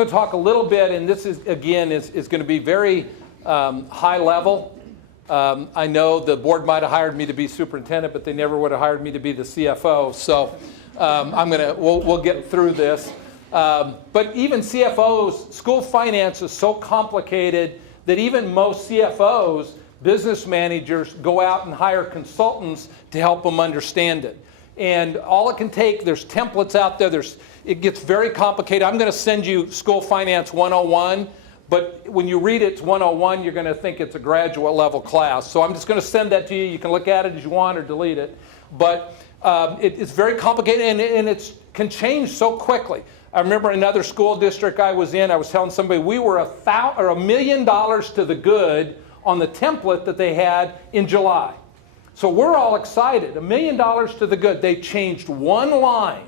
going to talk a little bit, and this is, again, is going to be very high level. I know the board might have hired me to be superintendent, but they never would have hired me to be the CFO. So we'll get through this. But even CFOs, school finance is so complicated that even most CFOs, business managers, go out and hire consultants to help them understand it. And all it can take, there's templates out there, it gets very complicated. I'm going to send you School Finance 101, but when you read it's 101, you're going to think it's a graduate level class. So I'm just going to send that to you. You can look at it as you want or delete it. But it's very complicated, and it can change so quickly. I remember another school district I was in, I was telling somebody we were $1 million to the good on the template that they had in July. So we're all excited, $1 million to the good. They changed one line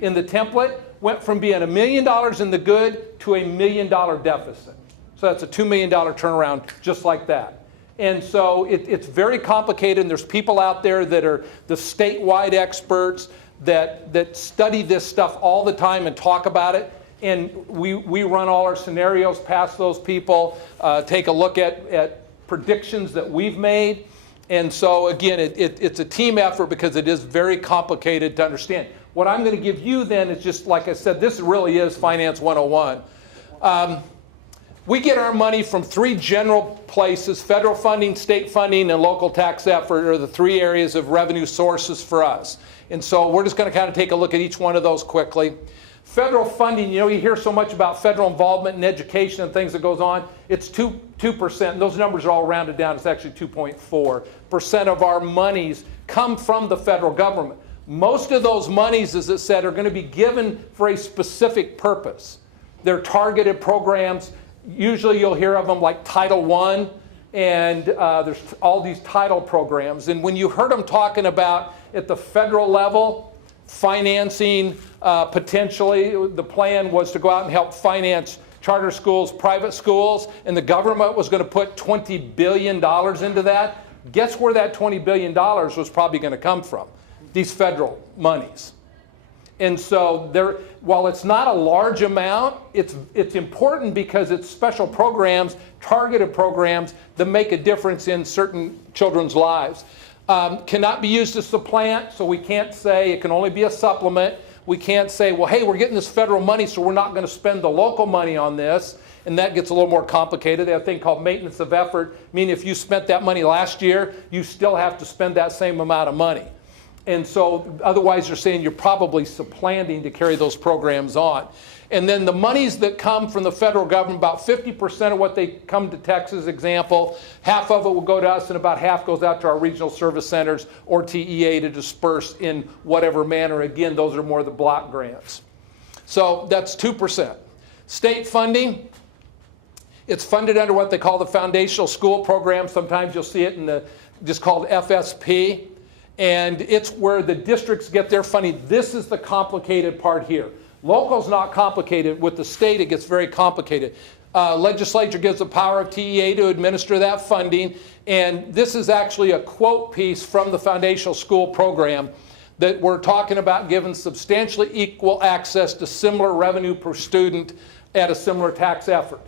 in the template, went from being $1 million in the good to $1 million deficit. So that's a $2 million turnaround just like that. And so it's very complicated, and there's people out there that are the statewide experts that study this stuff all the time and talk about it. And we run all our scenarios past those people, take a look at predictions that we've made. And so again, it's a team effort because it is very complicated to understand. What I'm going to give you then is just, like I said, this really is Finance 101. We get our money from three general places: federal funding, state funding, and local tax effort are the three areas of revenue sources for us. And so we're just going to kind of take a look at each one of those quickly. Federal funding, you hear so much about federal involvement in education and things that goes on. It's 2%. And those numbers are all rounded down. It's actually 2.4% of our monies come from the federal government. Most of those monies, as it said, are going to be given for a specific purpose. They're targeted programs. Usually you'll hear of them like Title I, and there's all these title programs. And when you heard them talking about at the federal level, financing potentially, the plan was to go out and help finance charter schools, private schools, and the government was going to put $20 billion into that. Guess where that $20 billion was probably going to come from? These federal monies. And so while it's not a large amount, it's important because it's special programs, targeted programs that make a difference in certain children's lives. Cannot be used to supplant, so we can't say it can only be a supplement. We can't say, well, hey, we're getting this federal money, so we're not going to spend the local money on this. And that gets a little more complicated. They have a thing called maintenance of effort, meaning if you spent that money last year, you still have to spend that same amount of money. And so otherwise you're saying you're probably supplanting to carry those programs on. And then the monies that come from the federal government, about 50% of what they come to Texas, example, half of it will go to us and about half goes out to our regional service centers or TEA to disperse in whatever manner. Again, those are more the block grants. So that's 2%. State funding, it's funded under what they call the foundational school program. Sometimes you'll see it in the just called FSP. And it's where the districts get their funding. This is the complicated part here. Local's not complicated. With the state, it gets very complicated. Legislature gives the power of TEA to administer that funding. And this is actually a quote piece from the foundational school program that we're talking about giving substantially equal access to similar revenue per student at a similar tax effort.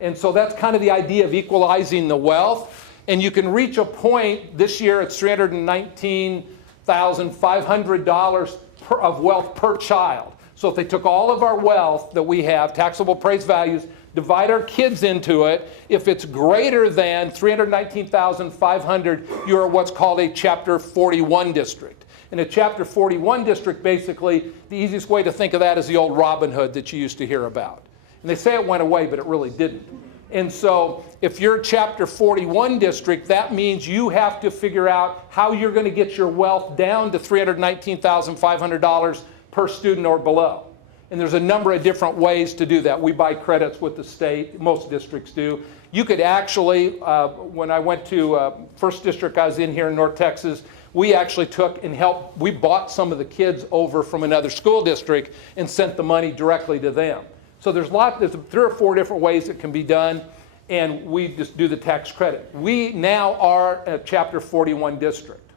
And so that's kind of the idea of equalizing the wealth. And you can reach a point, this year it's $319,500 of wealth per child. So if they took all of our wealth that we have, taxable appraised values, divide our kids into it, if it's greater than $319,500, you're what's called a Chapter 41 district. In a Chapter 41 district, basically, the easiest way to think of that is the old Robin Hood that you used to hear about. And they say it went away, but it really didn't. And so if you're a Chapter 41 district, that means you have to figure out how you're going to get your wealth down to $319,500 per student or below. And there's a number of different ways to do that. We buy credits with the state. Most districts do. You could actually, when I went to first district I was in here in North Texas, we actually took and helped. We bought some of the kids over from another school district and sent the money directly to them. So there's 3 or 4 different ways it can be done, and we just do the tax credit. We now are a Chapter 41 district.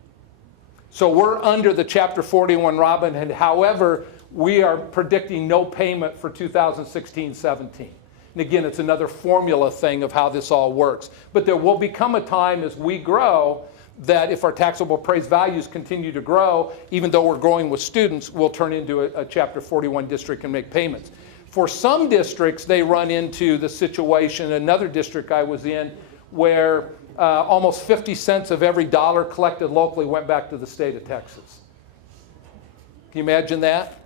So we're under the Chapter 41 Robin Hood. However, we are predicting no payment for 2016-17. And again, it's another formula thing of how this all works. But there will become a time as we grow that if our taxable appraised values continue to grow, even though we're growing with students, we'll turn into a Chapter 41 district and make payments. For some districts, they run into the situation, another district I was in, where almost 50 cents of every dollar collected locally went back to the state of Texas. Can you imagine that?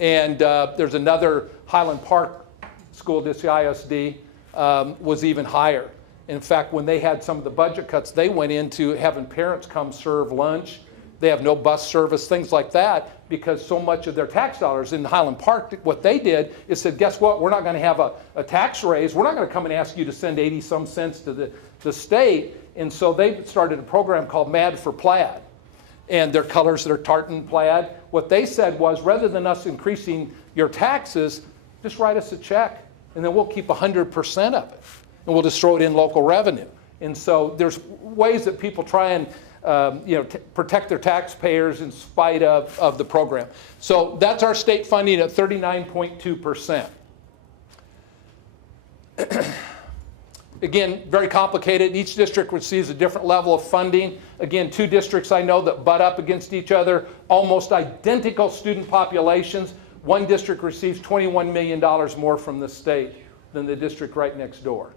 And there's another Highland Park school district, ISD, was even higher. In fact, when they had some of the budget cuts, they went into having parents come serve lunch. They have no bus service, things like that, because so much of their tax dollars in Highland Park, what they did is said, guess what, we're not going to have a tax raise. We're not going to come and ask you to send 80-some cents to the state. And so they started a program called Mad for Plaid. And their colors are tartan plaid. What they said was, rather than us increasing your taxes, just write us a check, and then we'll keep 100% of it. And we'll just throw it in local revenue. And so there's ways that people try and protect their taxpayers in spite of the program. So that's our state funding at 39.2%. Again, very complicated. Each district receives a different level of funding. Again, two districts I know that butt up against each other, almost identical student populations. One district receives $21 million more from the state than the district right next door.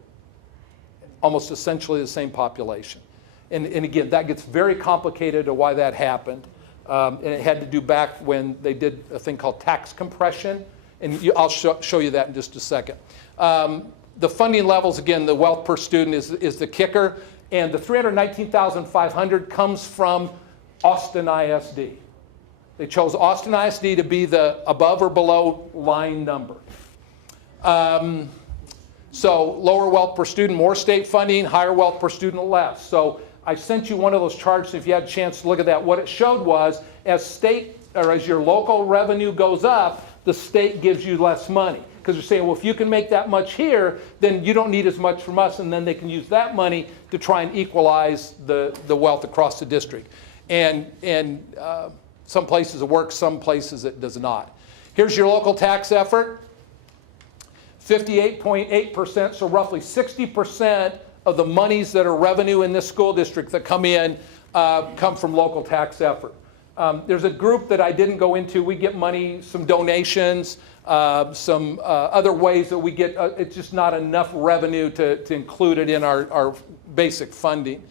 Almost essentially the same population. And again, that gets very complicated to why that happened. And it had to do back when they did a thing called tax compression. And I'll show you that in just a second. The funding levels, again, the wealth per student is the kicker. And the $319,500 comes from Austin ISD. They chose Austin ISD to be the above or below line number. So lower wealth per student, more state funding, higher wealth per student, less. So I sent you one of those charts if you had a chance to look at that. What it showed was as your local revenue goes up, the state gives you less money. Because they're saying, well, if you can make that much here, then you don't need as much from us, and then they can use that money to try and equalize the wealth across the district. And some places it works, some places it does not. Here's your local tax effort. 58.8%, so roughly 60% of the monies that are revenue in this school district that come in come from local tax effort. There's a group that I didn't go into. We get money, some donations, some other ways that we get. It's just not enough revenue to include it in our basic funding.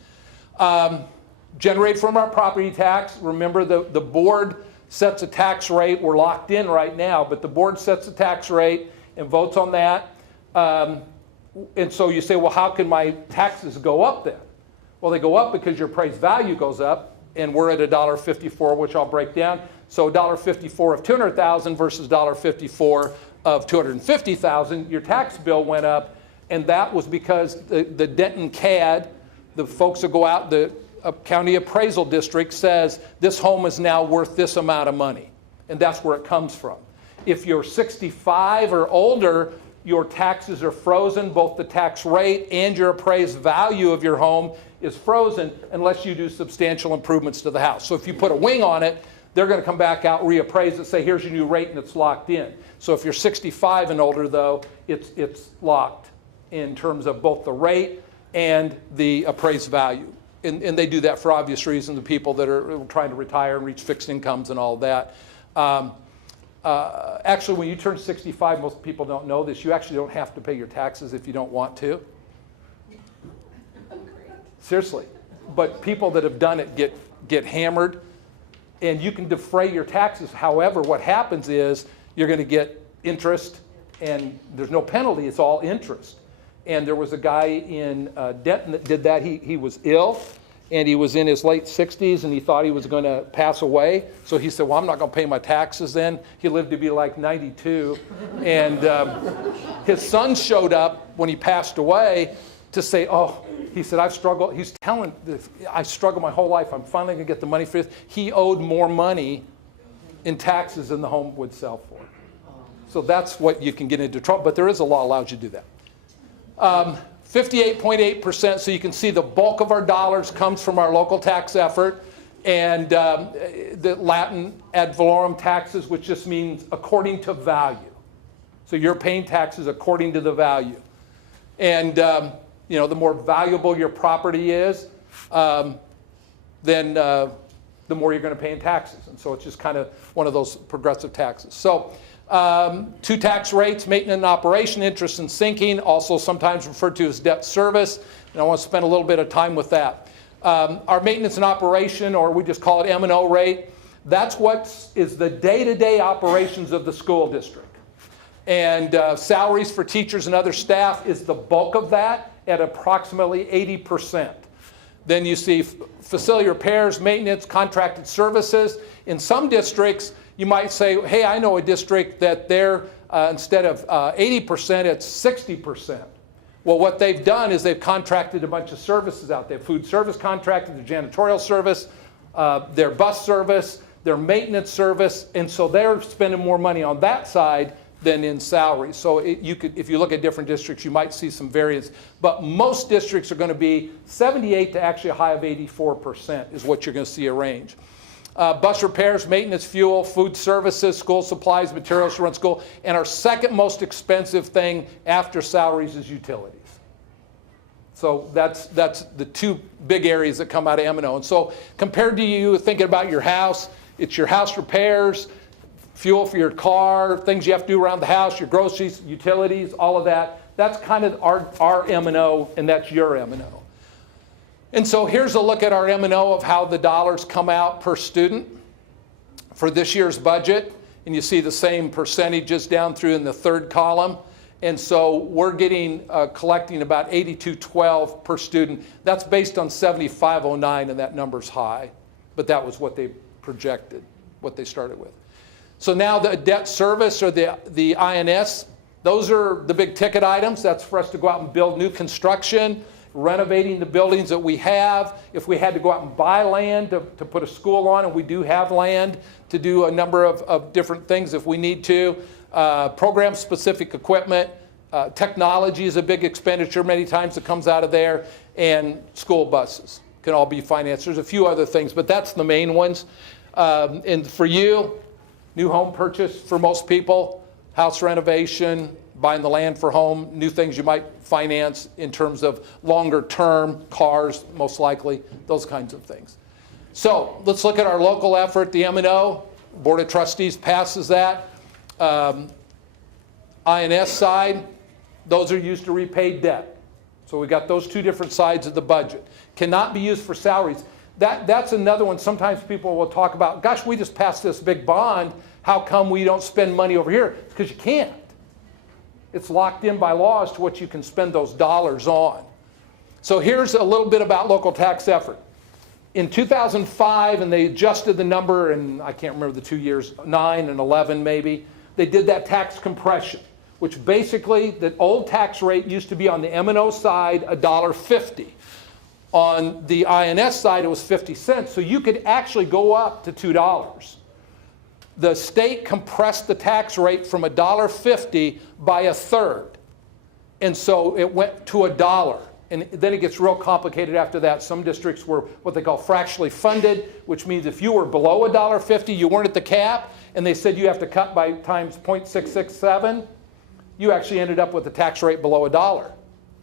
Generate from our property tax. Remember, the board sets a tax rate. We're locked in right now, but the board sets a tax rate and votes on that. And so you say, well, how can my taxes go up then? Well, they go up because your appraised value goes up, and we're at $1.54, which I'll break down. So $1.54 of $200,000 versus $1.54 of $250,000, your tax bill went up, and that was because the Denton CAD, the folks that go out, the county appraisal district says this home is now worth this amount of money, and that's where it comes from. If you're 65 or older, your taxes are frozen. Both the tax rate and your appraised value of your home is frozen unless you do substantial improvements to the house. So if you put a wing on it, they're going to come back out, reappraise it, say, here's your new rate, and it's locked in. So if you're 65 and older, though, it's locked in terms of both the rate and the appraised value. And they do that for obvious reasons, the people that are trying to retire and reach fixed incomes and all that. Actually, when you turn 65, most people don't know this, you actually don't have to pay your taxes if you don't want to. Seriously. But people that have done it get hammered, and you can defray your taxes. However, what happens is you're going to get interest, and there's no penalty, it's all interest. And there was a guy in Denton that did that. He was ill, and he was in his late 60s, and he thought he was going to pass away. So he said, well, I'm not going to pay my taxes then. He lived to be like 92. And his son showed up when he passed away to say, oh, he said, I've struggled. He's telling, I struggled my whole life. I'm finally going to get the money for this. He owed more money in taxes than the home would sell for. So that's what you can get into trouble. But there is a law that allows you to do that. 58.8%, so you can see the bulk of our dollars comes from our local tax effort. and the Latin ad valorem taxes, which just means according to value. So you're paying taxes according to the value. And the more valuable your property is, then the more you're going to pay in taxes. And so it's just kind of one of those progressive taxes. So 2 tax rates, maintenance and operation, interest and sinking, also sometimes referred to as debt service. And I want to spend a little bit of time with that. Our maintenance and operation, or we just call it M&O rate, that's what is the day-to-day operations of the school district. And salaries for teachers and other staff is the bulk of that at approximately 80%. Then you see facility repairs, maintenance, contracted services. In some districts, you might say, hey, I know a district that they're, instead of 80%, it's 60%. Well, what they've done is they've contracted a bunch of services out there. Food service contracted, their janitorial service, their bus service, their maintenance service, and so they're spending more money on that side than in salaries. So if you look at different districts, you might see some variance. But most districts are going to be 78 to actually a high of 84% is what you're going to see a range. Bus repairs, maintenance, fuel, food services, school supplies, materials to run school, and our second most expensive thing after salaries is utilities. So that's the 2 big areas that come out of M&O. And so compared to you thinking about your house, it's your house repairs, fuel for your car, things you have to do around the house, your groceries, utilities, all of that. That's kind of our M&O, and that's your M&O. And so here's a look at our M&O of how the dollars come out per student for this year's budget. And you see the same percentages down through in the 3rd column. And so we're collecting about $82.12 per student. That's based on 7509, and that number's high. But that was what they projected, what they started with. So now the debt service, or the INS, those are the big ticket items. That's for us to go out and build new construction, renovating the buildings that we have. If we had to go out and buy land to put a school on, and we do have land to do a number of different things if we need to. Program-specific equipment, technology is a big expenditure many times that comes out of there, and school buses can all be financed. There's a few other things, but that's the main ones. And for you, new home purchase for most people, house renovation, buying the land for home, new things you might finance in terms of longer term, cars most likely, those kinds of things. So let's look at our local effort, the M&O. Board of Trustees passes that. INS side, those are used to repay debt. So we got those 2 different sides of the budget. Cannot be used for salaries. That's another one. Sometimes people will talk about, gosh, we just passed this big bond. How come we don't spend money over here? It's because you can't. It's locked in by law as to what you can spend those dollars on. So here's a little bit about local tax effort. In 2005, and they adjusted the number, and I can't remember the 2 years, 9 and 11 maybe, they did that tax compression, which basically the old tax rate used to be on the M&O side $1.50. On the INS side, it was 50 cents. So you could actually go up to $2. The state compressed the tax rate from $1.50 by 1/3. And so it went to $1. And then it gets real complicated after that. Some districts were what they call fractionally funded, which means if you were below $1.50, you weren't at the cap, and they said you have to cut by times 0.667, you actually ended up with a tax rate below $1.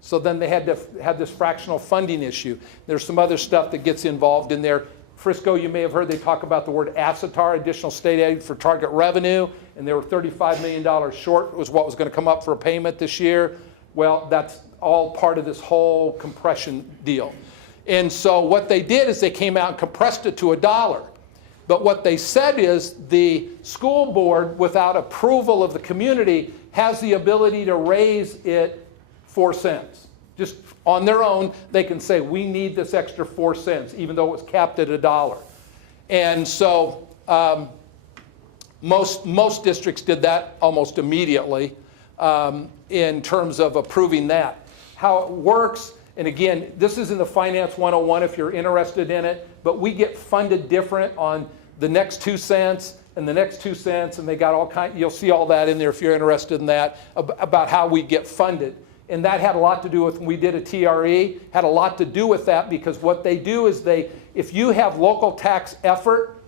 So then they had to have this fractional funding issue. There's some other stuff that gets involved in there. Frisco, you may have heard they talk about the word ASSETAR, additional state aid for target revenue, and they were $35 million short was what was going to come up for a payment this year. Well, that's all part of this whole compression deal. And so what they did is they came out and compressed it to $1. But what they said is the school board, without approval of the community, has the ability to raise it 4 cents. Just on their own, they can say, we need this extra 4 cents, even though it was capped at $1. And so most districts did that almost immediately in terms of approving that. How it works, and again, this is in the Finance 101 if you're interested in it, but we get funded different on the next 2 cents and the next 2 cents, and they got all kinds, you'll see all that in there if you're interested in that, about how we get funded. And that had a lot to do with when we did a TRE, had a lot to do with that, because what they do is if you have local tax effort,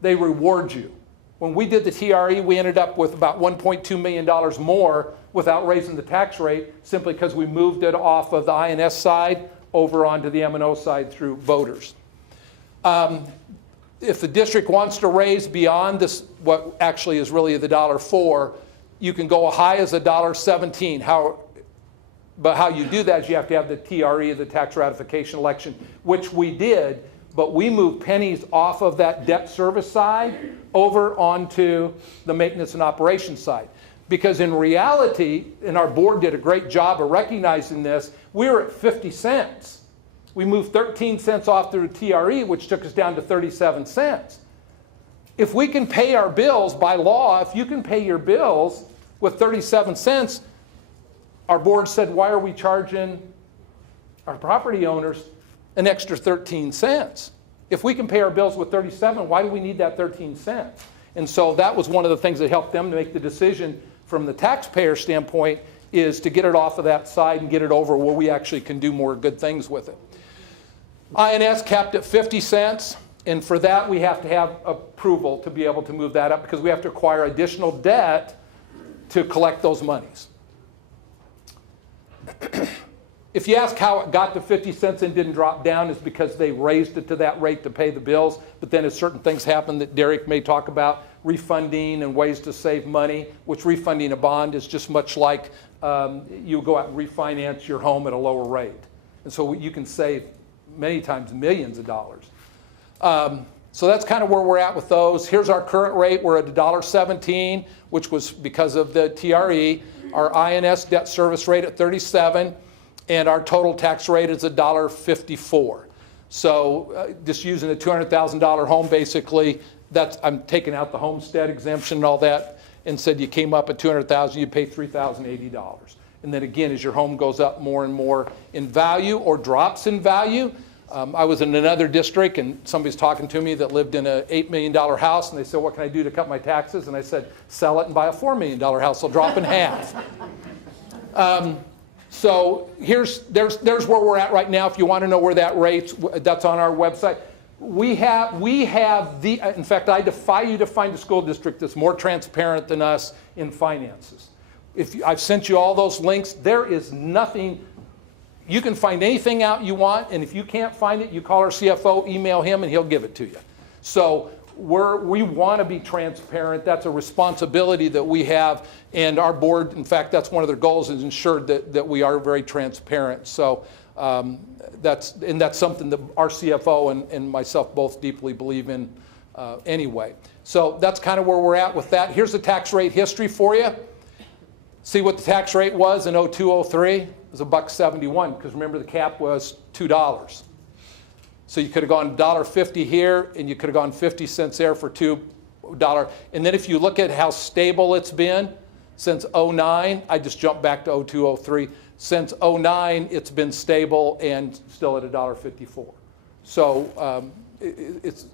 they reward you. When we did the TRE, we ended up with about $1.2 million more without raising the tax rate, simply because we moved it off of the INS side over onto the M&O side through voters. If the district wants to raise beyond this, what actually is really the $1.04, you can go as high as $1.17. But how you do that is you have to have the TRE, the tax ratification election, which we did, but we moved pennies off of that debt service side over onto the maintenance and operations side. Because in reality, and our board did a great job of recognizing this, we were at 50 cents. We moved 13 cents off through TRE, which took us down to 37 cents. If we can pay our bills by law, if you can pay your bills with 37 cents, our board said, why are we charging our property owners an extra 13 cents? If we can pay our bills with 37, why do we need that 13 cents? And so that was one of the things that helped them to make the decision from the taxpayer standpoint, is to get it off of that side and get it over where we actually can do more good things with it. INS capped at 50 cents, and for that we have to have approval to be able to move that up, because we have to acquire additional debt to collect those monies. If you ask how it got to 50 cents and didn't drop down, it's because they raised it to that rate to pay the bills, but then as certain things happen that Derek may talk about, refunding and ways to save money, which refunding a bond is just much like you go out and refinance your home at a lower rate. And so you can save many times millions of dollars. So that's kind of where we're at with those. Here's our current rate. We're at $1.17, which was because of the TRE. Our INS debt service rate at 37, and our total tax rate is $1.54. So just using a $200,000 home, basically, I'm taking out the homestead exemption and all that, and said you came up at $200,000, you pay $3,080. And then again, as your home goes up more and more in value or drops in value, I was in another district and somebody's talking to me that lived in an $8 million house, and they said, what can I do to cut my taxes? And I said, sell it and buy a $4 million house. It'll drop in half. So there's where we're at right now. If you want to know where that rate's, that's on our website. We have in fact, I defy you to find a school district that's more transparent than us in finances. I've sent you all those links. There is nothing. You can find anything out you want, and if you can't find it, you call our CFO, email him, and he'll give it to you. So we want to be transparent. That's a responsibility that we have, and our board, in fact, that's one of their goals, is ensure that we are very transparent. So that's something that our CFO and myself both deeply believe in anyway. So that's kind of where we're at with that. Here's the tax rate history for you. See what the tax rate was in 0203? It was $1.71, because remember the cap was $2. So you could have gone $1.50 here, and you could have gone 50 cents there for $2. And then if you look at how stable it's been since 09, I just jumped back to 0203. Since 09, it's been stable and still at $1.54. So it's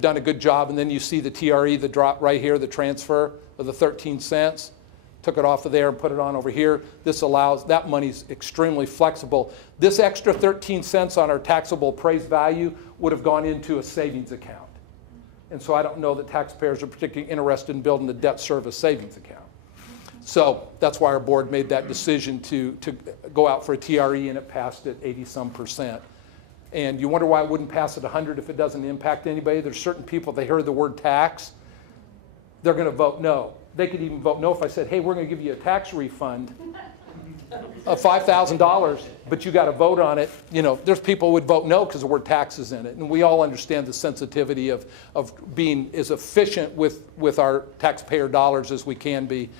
done a good job. And then you see the TRE, the drop right here, the transfer of the 13 cents. Took it off of there and put it on over here. This allows, that money's extremely flexible. This extra 13 cents on our taxable appraised value would have gone into a savings account. And so I don't know that taxpayers are particularly interested in building a debt service savings account. So that's why our board made that decision to go out for a TRE, and it passed at 80-some%. And you wonder why it wouldn't pass at 100 if it doesn't impact anybody. There's certain people, they hear the word tax, they're going to vote no. They could even vote no if I said, hey, we're going to give you a tax refund of $5,000, but you got to vote on it. You know, there's people who would vote no because the word tax is in it. And we all understand the sensitivity of being as efficient with our taxpayer dollars as we can be.